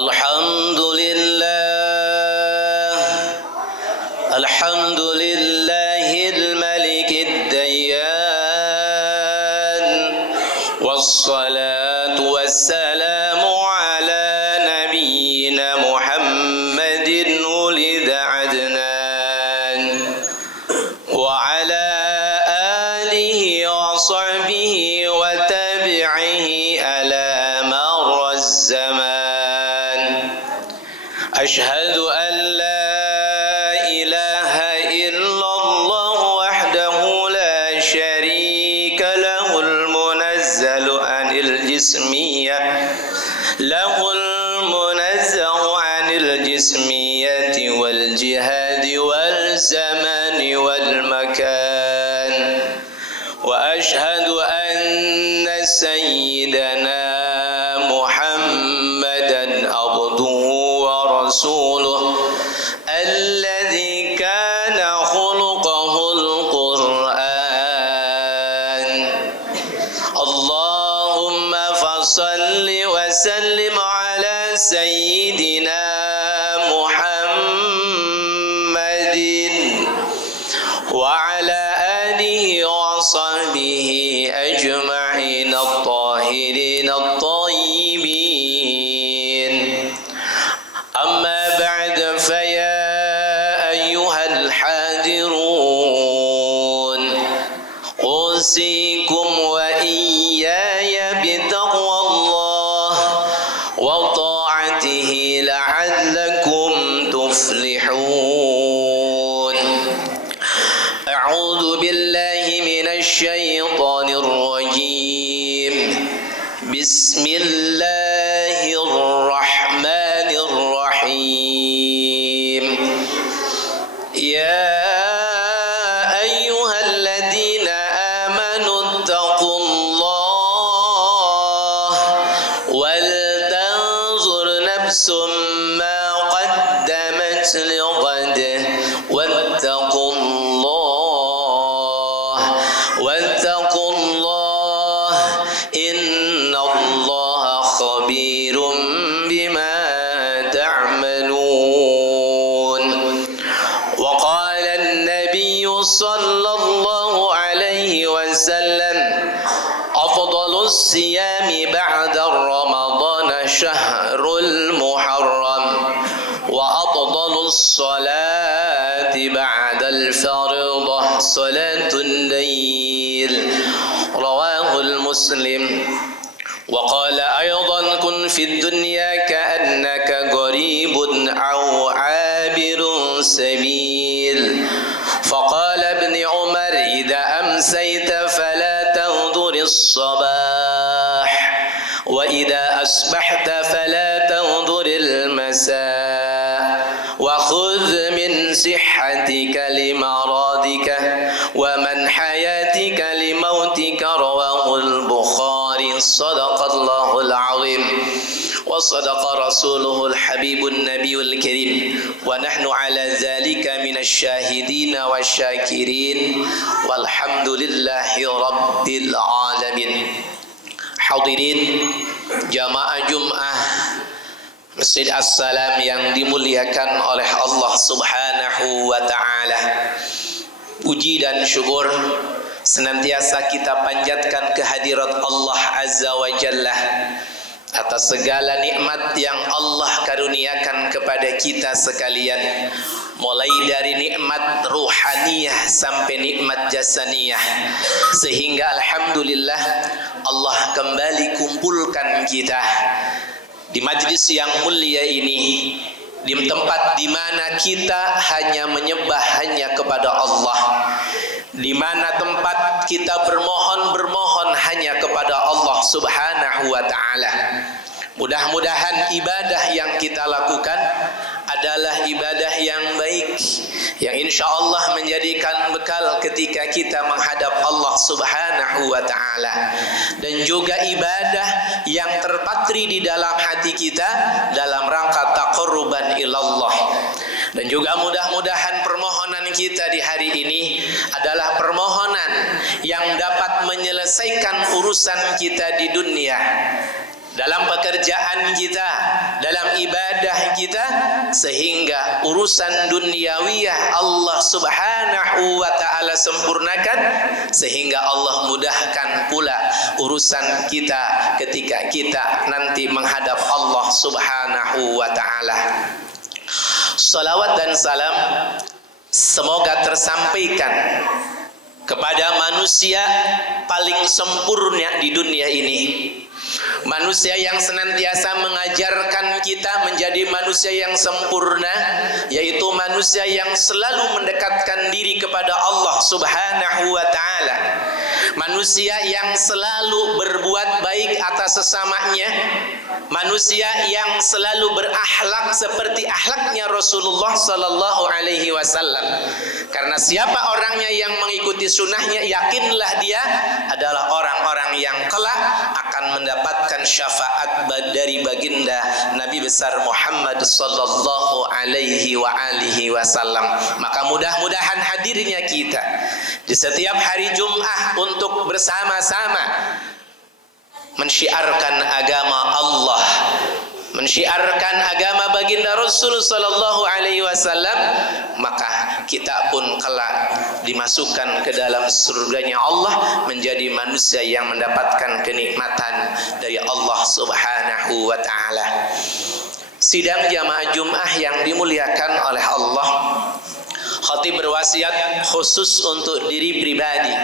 Alhamdulillahil malikid dayyan, wassalatu wassalamu ala nabiyyina Muhammadin ulida adnan, wa ala alihi wa sahbihi wa tabi'ihi ala marraz zaman. Ashhadu an la له المنزه عن الجسمية والجهاد والزمان والمكان وأشهد أن سيدنا محمدا عبده ورسوله الذي كان خلقه القرآن. اللهم فصل وسلم على سيدنا محمد وعلى آله وصحبه أجمعين الطاهرين الطيبين. أما بعد فيا أيها الحاضرون أوصيكم وإياي بتقوى الله وطاعته لعلكم تفلحون. أعوذ بالله من الشيطان الرجيم. بسم الله الرحمن الرحيم. يا أيها الذين آمنوا اتقوا الله ولتنظر نفس ما قدمت لغد واتقوا الله إن الله خبير بما تعملون. وقال النبي صلى الله عليه وسلم أفضل الصيام بعد رمضان شهر المحرم وأفضل الصلاة بعد الفريضة صلاة الليل. رواه المسلم. وقال أيضا كن في الدنيا كأنك غريب أو عابر سبيل. فقال ابن عمر إذا أمسيت فلا تنظر الصباح وإذا أصبحت فلا تنظر المساء وخذ من صحتك لمرضك ومن حياتك لموتك. رواه البخاري. صدق الله العظيم وصدق رسوله الحبيب النبي الكريم ونحن على ذلك من الشاهدين والشاكرين والحمد لله رب العالمين. Hadirin jamaah Jum'ah Masjid As-Salam yang dimuliakan oleh Allah Subhanahu wa ta'ala, puji dan syukur senantiasa kita panjatkan kehadirat Allah Azza wa Jalla atas segala nikmat yang Allah karuniakan kepada kita sekalian, mulai dari nikmat ruhaniyah sampai nikmat jasaniyah, sehingga alhamdulillah Allah kembali kumpulkan kita di majlis yang mulia ini, di tempat di mana kita hanya menyembah hanya kepada Allah, di mana tempat kita bermohon hanya kepada Allah Subhanahu wa ta'ala. Mudah-mudahan ibadah yang kita lakukan adalah ibadah yang baik, yang insya Allah menjadikan bekal ketika kita menghadap Allah Subhanahu wa ta'ala, dan juga ibadah yang terpatri di dalam hati kita dalam rangka taqarruban ilallah. Dan juga mudah-mudahan permohonan kita di hari ini adalah permohonan yang dapat menyelesaikan urusan kita di dunia, dalam pekerjaan kita, dalam ibadah kita, sehingga urusan duniawiyah Allah Subhanahu wa ta'ala sempurnakan, sehingga Allah mudahkan pula urusan kita ketika kita nanti menghadap Allah Subhanahu wa ta'ala. Salawat dan salam semoga tersampaikan kepada manusia paling sempurna di dunia ini, manusia yang senantiasa mengajarkan kita menjadi manusia yang sempurna, yaitu manusia yang selalu mendekatkan diri kepada Allah Subhanahu wa ta'ala, manusia yang selalu berbuat baik atas sesamanya, manusia yang selalu berakhlak seperti akhlaknya Rasulullah sallallahu alaihi wasallam. Karena siapa orangnya yang mengikuti sunnahnya, yakinlah dia adalah orang-orang yang kelak akan mendapatkan syafaat dari baginda Nabi besar Muhammad sallallahu alaihi wa alihi wasallam. Maka mudah-mudahan hadirnya kita di setiap hari Jumat untuk bersama-sama mensyiarkan agama Allah, mensyiarkan agama baginda Rasul sallallahu alaihi wasallam, maka kita pun kelak dimasukkan ke dalam surganya Allah menjadi manusia yang mendapatkan kenikmatan dari Allah Subhanahu wa ta'ala. Sidang jamaah Jumat yang dimuliakan oleh Allah, khatib berwasiat khusus untuk diri pribadi,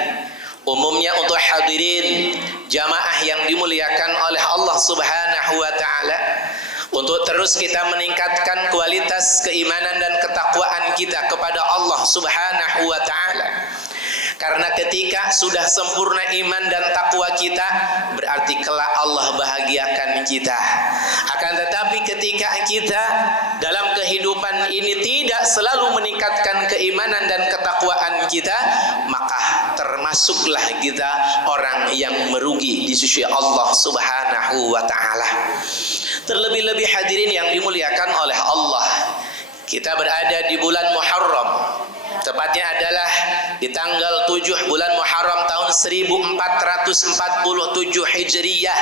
umumnya untuk hadirin jamaah yang dimuliakan oleh Allah Subhanahu wa ta'ala, untuk terus kita meningkatkan kualitas keimanan dan ketakwaan kita kepada Allah Subhanahu wa ta'ala. Karena ketika sudah sempurna iman dan takwa kita, berarti kelak Allah bahagiakan kita. Akan tetapi ketika kita dalam kehidupan ini tidak selalu meningkatkan keimanan dan ketakwaan kita, maka termasuklah kita orang yang merugi di sisi Allah Subhanahu wa ta'ala. Terlebih-lebih hadirin yang dimuliakan oleh Allah, kita berada di bulan Muharram, tepatnya adalah di tanggal 7 bulan Muharram tahun 1447 Hijriyah,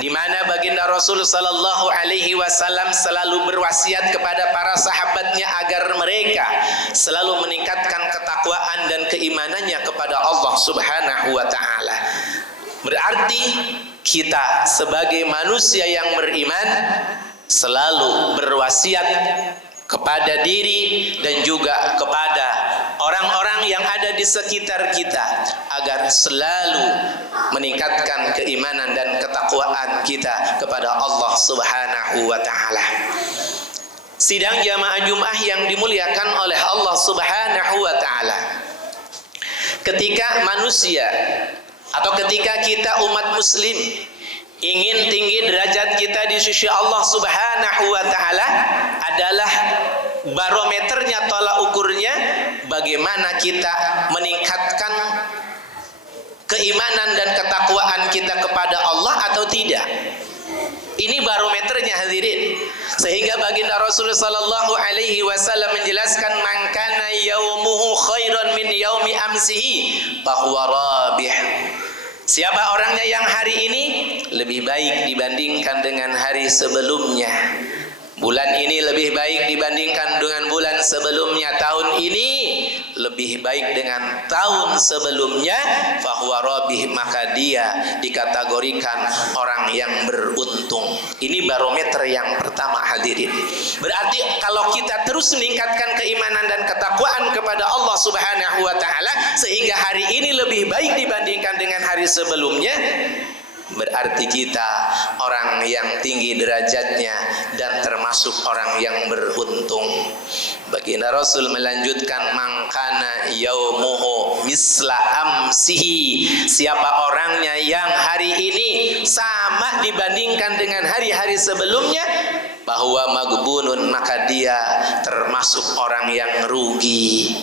di mana baginda Rasul sallallahu alaihi wasallam selalu berwasiat kepada para sahabatnya agar mereka selalu meningkatkan ketakwaan dan keimanannya kepada Allah Subhanahu wa ta'ala. Berarti kita sebagai manusia yang beriman selalu berwasiat kepada diri dan juga kepada orang-orang yang ada di sekitar kita agar selalu meningkatkan keimanan dan ketakwaan kita kepada Allah Subhanahu wa ta'ala. Sidang jamaah Jumat yang dimuliakan oleh Allah Subhanahu wa ta'ala, ketika manusia atau ketika kita umat muslim ingin tinggi derajat kita di sisi Allah Subhanahu wa ta'ala, adalah barometernya, tolak ukurnya bagaimana kita meningkatkan keimanan dan ketakwaan kita kepada Allah atau tidak. Ini barometernya hadirin. Sehingga baginda Rasulullah sallallahu alaihi wasallam menjelaskan, man kana yaumuhu khairan min yaumi amsihi fahuwa rabih. Siapa orangnya yang hari ini lebih baik dibandingkan dengan hari sebelumnya, bulan ini lebih baik dibandingkan dengan bulan sebelumnya, tahun ini lebih baik dengan tahun sebelumnya, fahuwa rabih, maka dia dikategorikan orang yang beruntung. Ini barometer yang pertama hadirin. Berarti kalau kita terus meningkatkan keimanan dan ketakwaan kepada Allah Subhanahu wa ta'ala sehingga hari ini lebih baik dibandingkan dengan hari sebelumnya, berarti kita orang yang tinggi derajatnya dan termasuk orang yang beruntung. Baginda Rasul melanjutkan, mangkana yaumuhu misla amsihi, siapa orangnya yang hari ini sama dibandingkan dengan hari-hari sebelumnya, bahwa magbunun, maka dia termasuk orang yang rugi.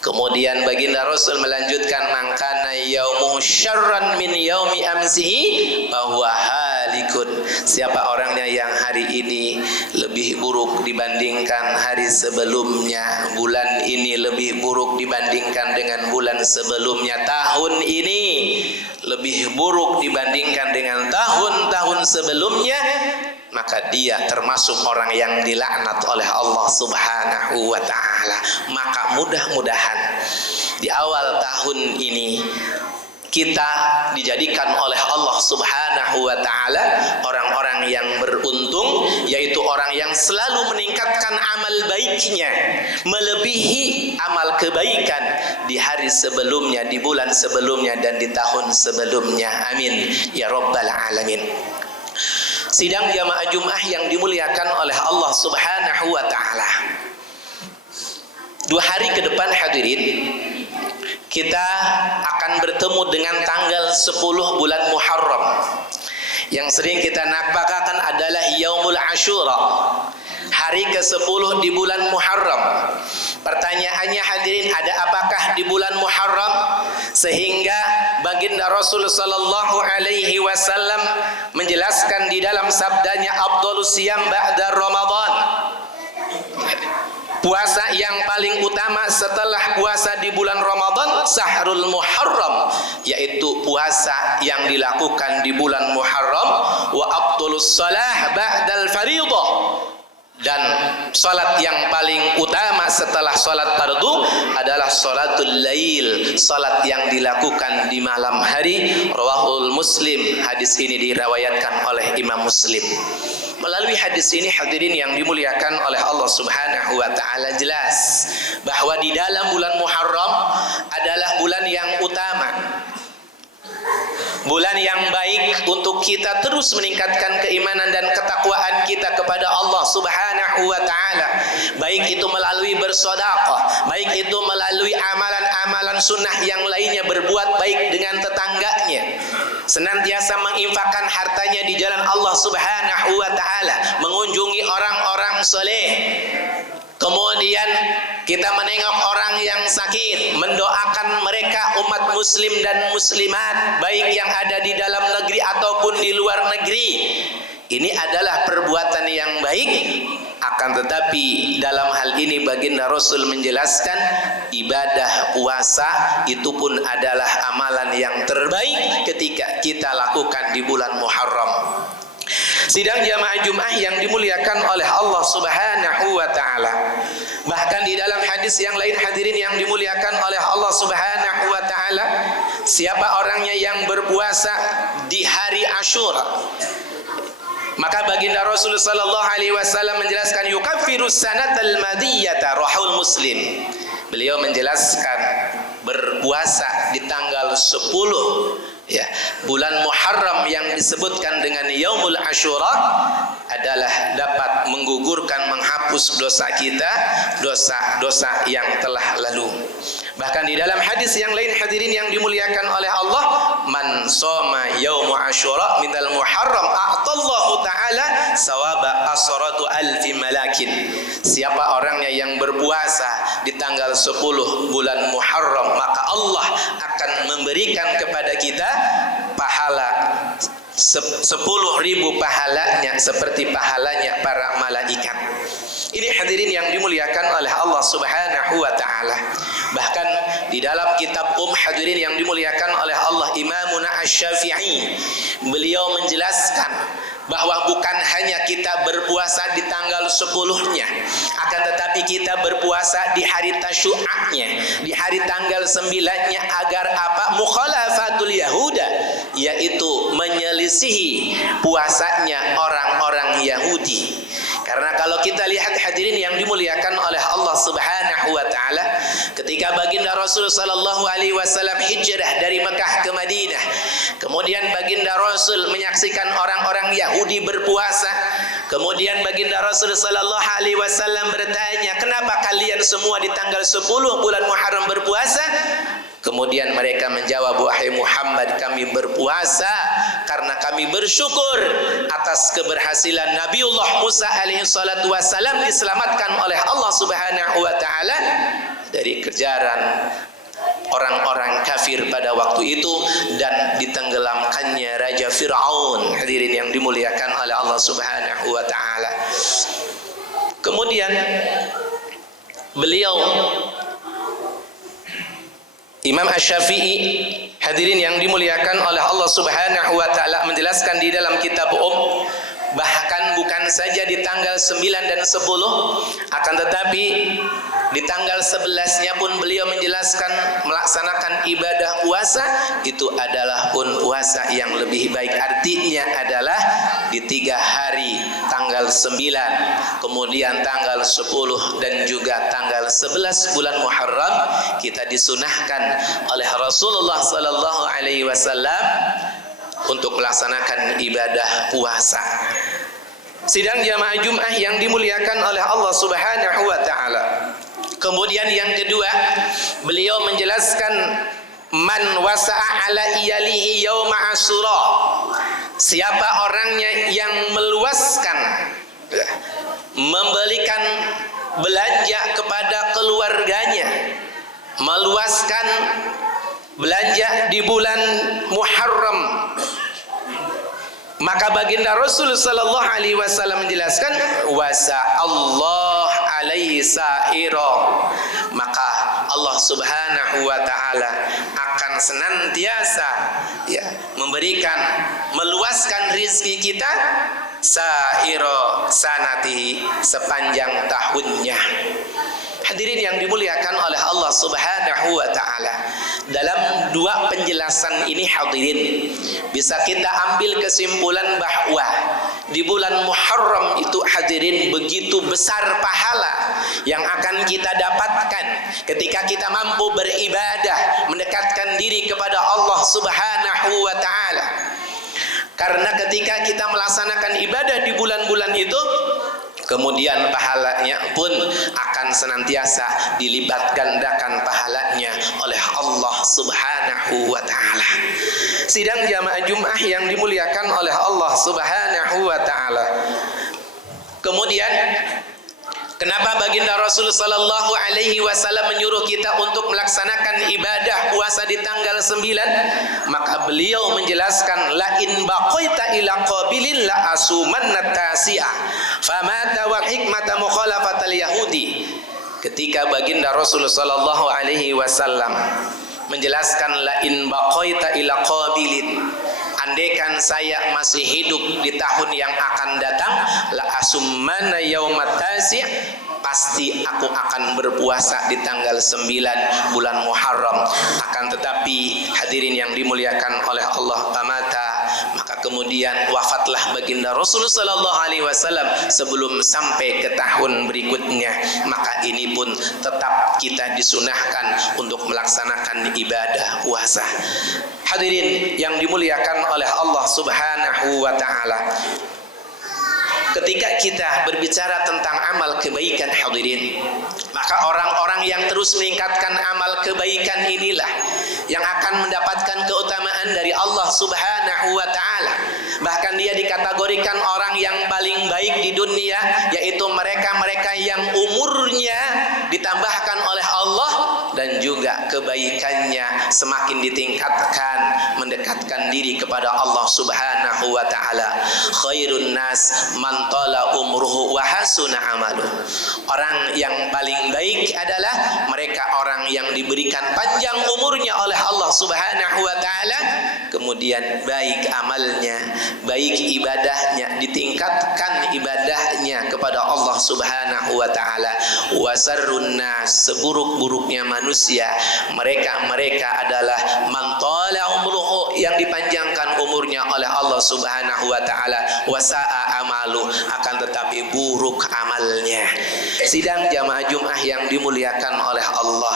Kemudian baginda Rasul melanjutkan, mangkana yaumuhu syarran min yaumi amsihi bahwa halikun, siapa orangnya yang hari ini lebih buruk dibandingkan hari sebelumnya, bulan ini lebih buruk dibandingkan dengan bulan sebelumnya, tahun ini lebih buruk dibandingkan dengan tahun-tahun sebelumnya, maka dia termasuk orang yang dilaknat oleh Allah Subhanahu wa ta'ala. Maka mudah-mudahan di awal tahun ini kita dijadikan oleh Allah Subhanahu wa ta'ala orang-orang yang beruntung, yaitu orang yang selalu meningkatkan amal baiknya melebihi amal kebaikan di hari sebelumnya, di bulan sebelumnya, dan di tahun sebelumnya. Amin ya rabbal alamin. Sidang jamaah Jumat yang dimuliakan oleh Allah Subhanahu wa ta'ala, 2 hari ke depan hadirin, kita akan bertemu dengan tanggal 10 bulan Muharram. Yang sering kita nafkahkan adalah Yaumul Ashura, hari ke-10 di bulan Muharram. Pertanyaannya hadirin, ada apakah di bulan Muharram sehingga baginda Rasul sallallahu alaihi wasallam menjelaskan di dalam sabdanya, afdhalus siyam ba'da Ramadan, puasa yang paling utama setelah puasa di bulan Ramadan Sahrul Muharram, yaitu puasa yang dilakukan di bulan Muharram. Wa afdhalus shalah ba'dal fardhu, dan salat yang paling utama setelah salat fardu adalah salatul lail, salat yang dilakukan di malam hari. Rawahul Muslim, hadis ini diriwayatkan oleh Imam Muslim. Melalui hadis ini hadirin yang dimuliakan oleh Allah Subhanahu wa ta'ala, jelas bahwa di dalam bulan Muharram adalah bulan yang utama, bulan yang baik untuk kita terus meningkatkan keimanan dan ketakwaan kita kepada Allah Subhanahu wa ta'ala, baik itu melalui bersedekah, baik itu melalui amalan-amalan sunnah yang lainnya, berbuat baik dengan tetangganya, senantiasa menginfakkan hartanya di jalan Allah Subhanahu wa ta'ala, mengunjungi orang-orang soleh. Kemudian kita menengok orang yang sakit, mendoakan mereka, umat muslim dan muslimat, baik yang ada di dalam negeri ataupun di luar negeri. Ini adalah perbuatan yang baik. Akan tetapi dalam hal ini baginda Rasul menjelaskan, ibadah puasa itu pun adalah amalan yang terbaik ketika kita lakukan di bulan Muharram. Sidang jamaah Jumat yang dimuliakan oleh Allah Subhanahu wa ta'ala, bahkan di dalam hadis yang lain hadirin yang dimuliakan oleh Allah Subhanahu wa ta'ala, siapa orangnya yang berpuasa di hari Asyura, maka baginda Rasul sallallahu alaihi wasallam menjelaskan, yukaffiru sanatal madiyata, rahul Muslim. Beliau menjelaskan berpuasa di tanggal 10 ya, bulan Muharram yang disebutkan dengan Yaumul Ashura adalah dapat menggugurkan, menghapus dosa kita, dosa-dosa yang telah lalu. Bahkan di dalam hadis yang lain hadirin yang dimuliakan oleh Allah, man shoma yauma Ashura minal Muharram a'tallahu ta'ala sawaba asratu alfi malakin. Siapa orangnya yang berpuasa di tanggal 10 bulan Muharram, maka Allah akan memberikan kepada kita pahala 10.000 pahalanya, seperti pahalanya para malaikat. Ini hadirin yang dimuliakan oleh Allah Subhanahu wa ta'ala. Bahkan di dalam kitab hadirin yang dimuliakan oleh Allah, Imamuna Asy-Syafi'i, beliau menjelaskan bahwa bukan hanya kita berpuasa di tanggal 10-nya, akan tetapi kita berpuasa di hari tasyu'aknya, di hari tanggal 9-nya, agar apa? Mukhalafatul Yahuda, yaitu menyelisihi puasanya orang-orang Yahudi. Karena kalau kita lihat hadirin yang dimuliakan oleh Allah Subhanahu wa ta'ala, ketika baginda Rasul sallallahu alaihi wasallam hijrah dari Mekah ke Madinah, kemudian baginda Rasul menyaksikan orang-orang Yahudi berpuasa, kemudian baginda Rasul sallallahu alaihi wasallam bertanya, kenapa kalian semua di tanggal 10 bulan Muharram berpuasa? Kemudian mereka menjawab, wahai Muhammad, kami berpuasa karena kami bersyukur atas keberhasilan Nabiullah Musa alaihi salatu wassalam diselamatkan oleh Allah Subhanahu wa ta'ala dari kejaran orang-orang kafir pada waktu itu dan ditenggelamkannya Raja Fir'aun, hadirin yang dimuliakan oleh Allah Subhanahu wa ta'ala. Kemudian beliau Imam Asy-Syafi'i Hadirin yang dimuliakan oleh Allah Subhanahu wa taala menjelaskan di dalam kitab bahkan bukan saja di tanggal 9 dan 10, akan tetapi di tanggal 11-nya pun beliau menjelaskan melaksanakan ibadah puasa itu adalah pun puasa yang lebih baik. Artinya adalah di 3 hari, tanggal 9, kemudian tanggal 10 dan juga tanggal 11 bulan Muharram, kita disunahkan oleh Rasulullah sallallahu alaihi wasallam untuk melaksanakan ibadah puasa. Sidang jamaah Jumat yang dimuliakan oleh Allah Subhanahu wa taala. Kemudian yang kedua, beliau menjelaskan man wasa'a ala iyalihi yauma Asyura. Siapa orangnya yang meluaskan, memberikan belanja kepada keluarganya, meluaskan belanja di bulan Muharram, maka baginda Rasul sallallahu alaihi wasallam menjelaskan wasa Allah alaihi sa'ira, maka Allah Subhanahu wa taala akan senantiasa memberikan, meluaskan rizki kita sa'ira sanati, sepanjang tahunnya. Hadirin yang dimuliakan oleh Allah Subhanahu wa taala, dalam dua penjelasan ini hadirin bisa kita ambil kesimpulan bahwa di bulan Muharram itu hadirin begitu besar pahala yang akan kita dapatkan ketika kita mampu beribadah, mendekatkan diri kepada Allah Subhanahu wa taala. Karena ketika kita melaksanakan ibadah di bulan-bulan itu, kemudian pahalanya pun akan senantiasa dilipat gandakan pahalanya oleh Allah Subhanahu wa taala. Sidang jamaah Jumat yang dimuliakan oleh Allah Subhanahu wa taala. Kemudian kenapa baginda Rasul sallallahu alaihi wasallam menyuruh kita untuk melaksanakan ibadah puasa di tanggal 9? Maka beliau menjelaskan la in baqaita ila qabilin la asumanna tasi'a famata wal hikmata mukhalafatal yahudi. Ketika baginda Rasul sallallahu alaihi wasallam menjelaskan la in baqaita ila qabilin, andaikan saya masih hidup di tahun yang akan datang, la asumana yaumat tasi', pasti aku akan berpuasa di tanggal 9 bulan Muharram. Akan tetapi hadirin yang dimuliakan oleh Allah tamata, maka kemudian wafatlah baginda Rasul sallallahu alaihi wasallam sebelum sampai ke tahun berikutnya. Maka ini pun tetap kita disunahkan untuk melaksanakan ibadah puasa. Hadirin yang dimuliakan oleh Allah Subhanahu wa taala, ketika kita berbicara tentang amal kebaikan hadirin, maka orang-orang yang terus meningkatkan amal kebaikan inilah yang akan mendapatkan keutamaan dari Allah Subhanahu wa taala. Bahkan dia dikategorikan orang yang paling baik di dunia, yaitu mereka-mereka yang umurnya ditambahkan oleh Allah dan juga kebaikannya semakin ditingkatkan, mendekatkan diri kepada Allah Subhanahu wa taala. Khairun nas man tala umruhu wa hasuna amaluh. Orang yang paling baik adalah mereka orang yang diberikan panjang umurnya oleh Allah Subhanahu wa taala, kemudian baik amalnya, baik ibadahnya, ditingkatkan ibadahnya kepada Allah Subhanahu wa taala. Wasarrun nas, seburuk-buruknya manusia, mereka adalah man tala umruhu, yang dipanjangkan umurnya oleh Allah Subhanahu wa taala, wasa'a amalu, akan tetapi buruk amalnya. Sidang jamaah Jumat yang dimuliakan oleh Allah,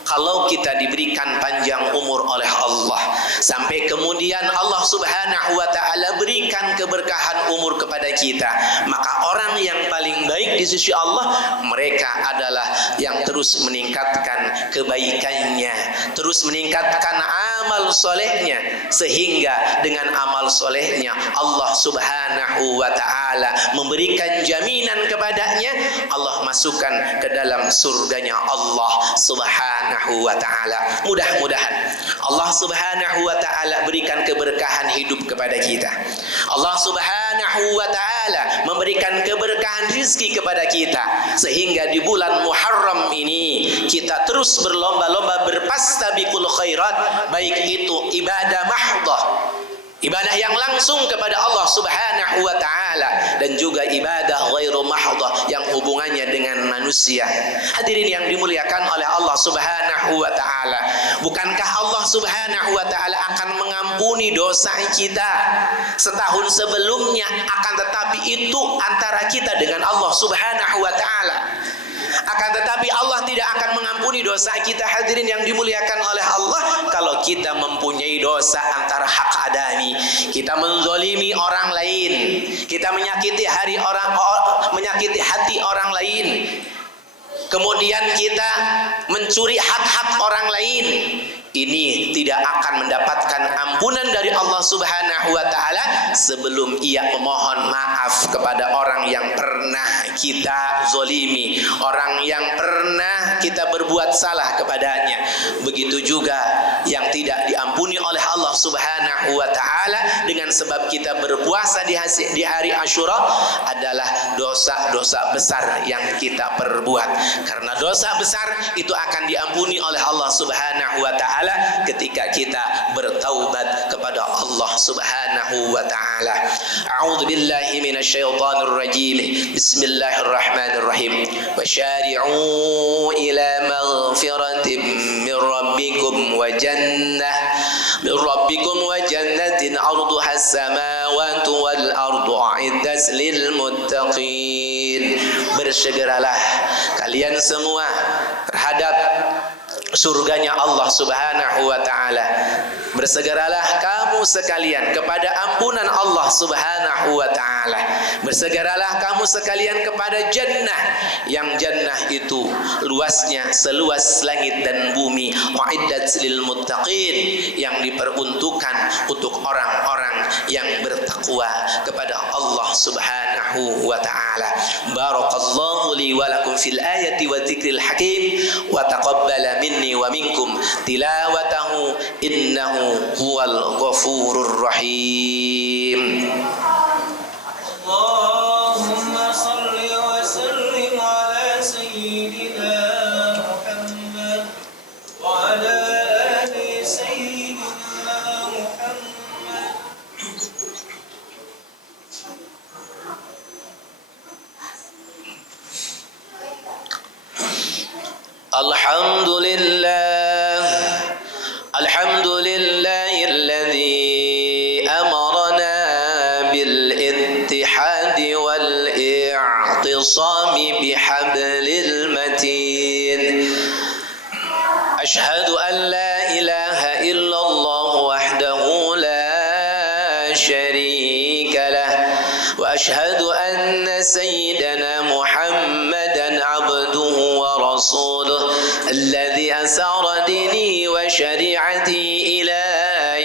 kalau kita diberikan panjang umur oleh Allah, sampai kemudian Allah Subhanahu wa taala berikan keberkahan umur kepada kita, maka orang yang paling baik di sisi Allah, mereka adalah yang terus meningkatkan kebaikannya, terus meningkatkan amal solehnya, sehingga dengan amal solehnya Allah Subhanahu wa taala memberikan jaminan kepadanya, Allah masukkan ke dalam surganya Allah Subhanahu wa ta'ala. Mudah-mudahan Allah Subhanahu wa ta'ala berikan keberkahan hidup kepada kita. Allah Subhanahu Subhanahu wa ta'ala memberikan keberkahan rizki kepada kita, sehingga di bulan Muharram ini kita terus berlomba-lomba berfastabiqul khairat, baik itu ibadah mahdhah, ibadah yang langsung kepada Allah Subhanahu wa ta'ala, dan juga ibadah ghairu mahdhah yang hubungannya dengan manusia. Hadirin yang dimuliakan oleh Allah Subhanahu wa ta'ala, bukankah Allah Subhanahu wa ta'ala akan mengampuni dosa kita setahun sebelumnya, akan tetapi itu antara kita dengan Allah Subhanahu wa ta'ala. Akan tetapi Allah tidak akan mengampuni dosa kita, hadirin yang dimuliakan oleh Allah, kalau kita mempunyai dosa antara hak adami, kita menzolimi orang lain, kita menyakiti hati orang lain, kemudian kita mencuri hak-hak orang lain. Ini tidak akan mendapatkan ampunan dari Allah Subhanahu wa ta'ala sebelum ia memohon maaf kepada orang yang pernah kita zolimi, orang yang pernah kita berbuat salah kepadanya. Begitu juga yang tidak diampuni oleh Allah Subhanahu wa ta'ala dengan sebab kita berpuasa di hari Asyura adalah dosa-dosa besar yang kita perbuat. Karena dosa besar itu akan diampuni oleh Allah Subhanahu wa ta'ala ketika kita bertaubat kepada Allah Subhanahu wa ta'ala. A'udzu billahi minasyaitonir rajim. Bismillahirrahmanirrahim. Wasyari'u ila maghfiratin min rabbikum wa jannatin 'arduha as-samawati wal ardu 'iddat lil muttaqin. Bersegeralah kalian semua terhadap surganya Allah Subhanahu wa ta'ala. Bersegeralah kamu sekalian kepada ampunan Allah Subhanahu wa ta'ala. Bersegeralah kamu sekalian kepada jannah, yang jannah itu luasnya seluas langit dan bumi. Wa'iddat lil muttaqin, yang diperuntukkan untuk orang-orang yang bertakwa kepada Allah Subhanahu wa ta'ala. Barakallahu li wa lakum fil ayati wa dzikril hakim, wa taqabbala minni wa minkum tilawatahu innahu huwal ghafurur rahim. Allahumma salli wa sallim ala sayyidina Muhammad wa ala ali sayyidina Muhammad. Alhamdulillahilladzi amarna bil ittihadi wal i'tisami bihablil matin. Ashhadu an la ilaha illallah wahdahu la syarika lah, wa ashhadu anna sayyidana Muhammadan abduhu wa rasuluh alladhi asara dini wa syari'ati ila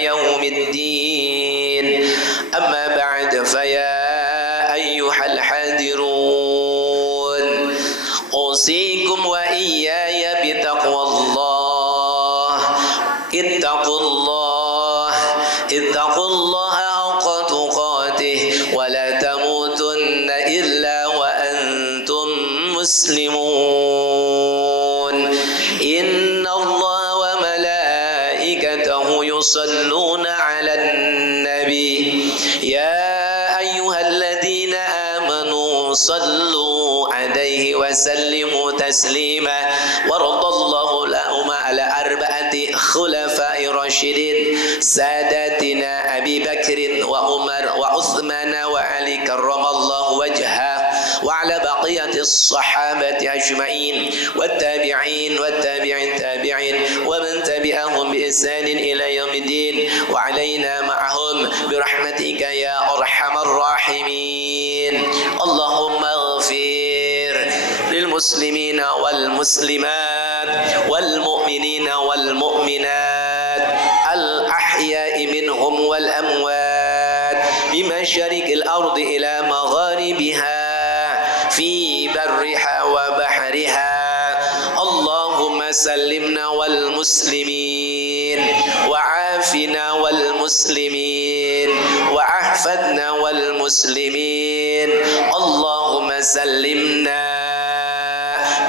yaumiddin. Amma ba'd, faya ayyuhal hadirun, usikum wa iyaya bitaqwallah. Ittaqullaha haqqa tuqatih wa la tamutunna illa wa antum muslimun. Inna Allah wa malaikatahu yusalluna 'alan nabi ya ayyuhalladzina amanu sallu 'alaihi wa sallimu taslima. Waradallahu lahum ala arba'ati khulafai rasyidin sadatina Abi Bakrin wa Umar wa Uthman wa Ali karramallahu wajhah, wa ala baqiyati as-sahabati ajma'in wat-tabi'in tabi'in wa man tabi'ahum bi ihsanin ila yaumiddin, wa alaina ma'ahum bi rahmatika ya arhamar rahimin. Allahumma ighfir lil muslimina wal muslimat wal mu'minina wal mu'minat al ahya'i minhum wal amwat bi masyariqil ardi ila magharibiha fi barriha wa bahriha. Allahumma sallimna wal muslimin وعافنا والمسلمين وأحفظنا والمسلمين اللهم سلمنا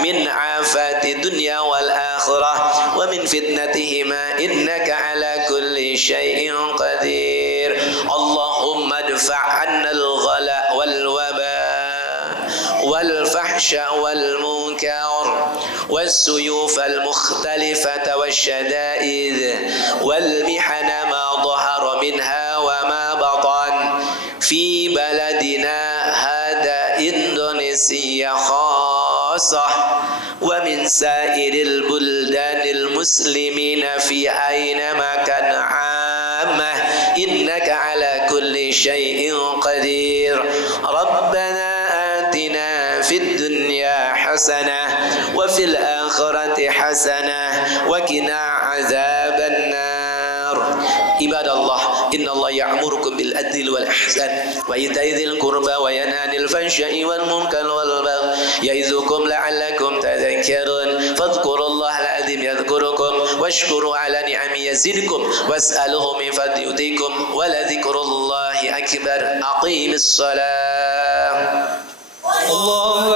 من آفات الدنيا والآخرة ومن فتنتهما إنك على كل شيء قدير اللهم ادفع عنا الغلاء والوباء والفحشاء والمنكر والسيوف المختلفة والشدائد والمحن ما ظهر منها وما بطن في بلدنا هذا إندونيسيا خاصة ومن سائر البلدان المسلمين في أينما كان عامة إنك على كل شيء قدير ربنا آتنا في الدنيا حسنة وفي الآخرة حسنة وقنا عذاب النار عباد الله إن الله يأمركم بالعدل والإحسان وإيتاء ذي القربى وينهى عن الفحشاء والمنكر والبغي يعظكم لعلكم تذكرون فاذكروا الله العظيم يذكركم واشكروا على نعمه يزدكم واسألوه من فضله يؤتكم ولذكر الله أكبر أقيم الصلاة الله